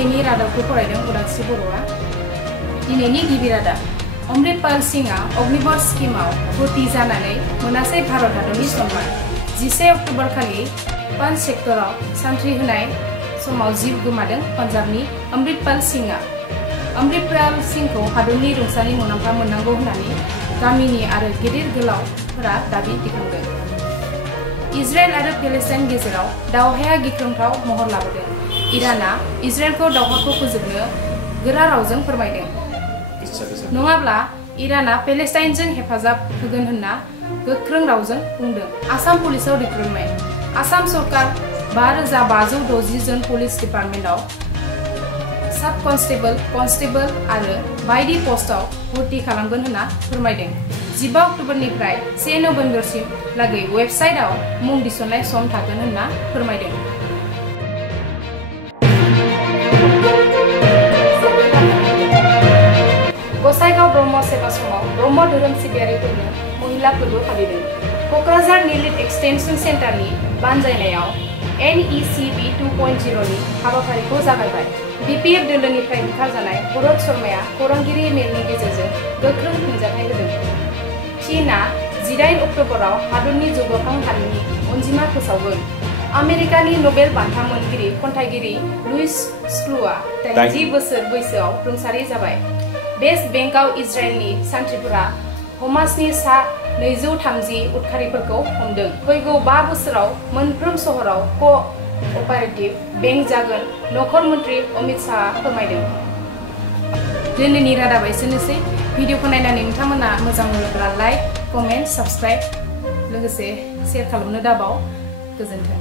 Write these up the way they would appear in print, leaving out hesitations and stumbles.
दिनैनि रादाबखौ फरायदों उदांस्रि बर'आ। दिनैनि गिबि रादाब अमृतपाल सिंहआ अग्निवीर स्किमाव भर्ति जानानै मोनासै भारत हादरनि सन्मान। 11 अक्ट'बर खालि पान्च सेक्टराव सान्थ्रि होनाय समाव जिउ गोमादों पान्जाबनि अमृतपाल सिंहआ। अमृतपाल सिंहखौ हादरनि रुंसारि मुलाम्फा मोननांगौ होननानै गामिनि आरो गेदेर गोलावफोरा दाबि दिखांदों। इजराइल आरो पेलेस्टाइन गेजेराव दावहाया गिख्रंथाव महर लाबोदों। इरानआ इजराइलखौ दावहाखौ फोजोबनो गोरा रावजों फोरमायदों। नङाब्ला इरानआ पेलेस्टाइनजों हेफाजाब होगोन होनना गोख्रों रावजों बुंदों। आसाम पुलिसाव रिक्रुटमेन्ट आसाम सरकार 5560 जन पुलिस डिपार्टमेन्टआव सब कनस्टेबल आरो बायदि पोस्टआव भर्ति खालामगोन होनना फोरमायदों। 15 अक्ट'बरनिफ्राय 1 नभेम्बरसिम लागै वेबसाइटआव मुं थिसननाय सम थागोन होनना फोरमायदों। गसाइगाव ब्रह्म सेवा समाव ब्रह्म धोरोम सिबियारिफोरनो महिला फोरबो फालिदों। क'क्राझार निलिट एक्सटेनसन सेन्टारनि बानजायनायाव NECB 2.0 नि हाबाफारिखौ जागायबाय। BPF दोलोनिफ्राय ओंखारजानाय भरत शर्माया खौरांगिरि मेलनि गेजेरजों गोख्रों फिनजाथाय होदों। चीनआ 18 अक्ट'बराव हादरनि जौगाखां हारिनि अनजिमा फोसावगोन। आमेरिकानि नबेल बान्था मोनगिरि खन्थाइगिरि लुइस स्क्लुआ 80 बोसोर बैसोआव रुंसारि जाबाय। वेस्ट बेंकआव इजराइलनि सान्थ्रिफोरा हमासनि सा 230 उदखारिफोरखौ हमदों। फैगौ 5 बोसोराव मोनफ्रोम सहराव क'अपारेटिभ बेंक जागोन नखर मन्त्रि अमित शाहआ फोरमायदों। दिनैनि रादाबा एसेनोसै। भिडिअखौ नायनानै नोंथांमोना मोजां मोनोब्ला लाइक, कमेन्ट, साबस्क्राइब लोगोसे शेयार खालामनो दाबाव। गोजोन्थों।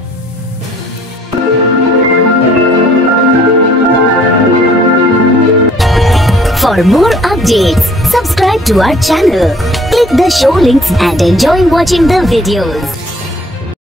For more updates, subscribe to our channel, click the show links and enjoy watching the videos.